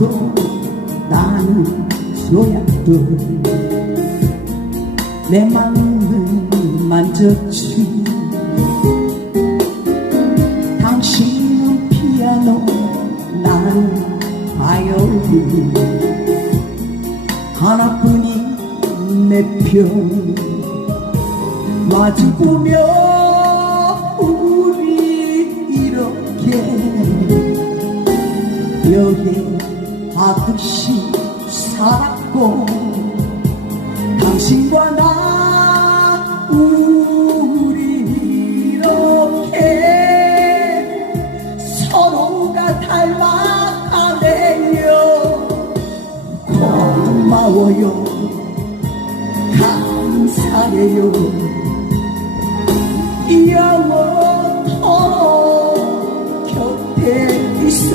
아파도 나는 소약도 내 마음을 만졌지. 당신은 피아노 나는 바이올린. 하나뿐인 내편. 마주보며 우리 연애하듯이 살았고 당신과 나 우리 이렇게 서로가 닮아가네요. 고마워요. 감사해요. 영원토록 곁에 있어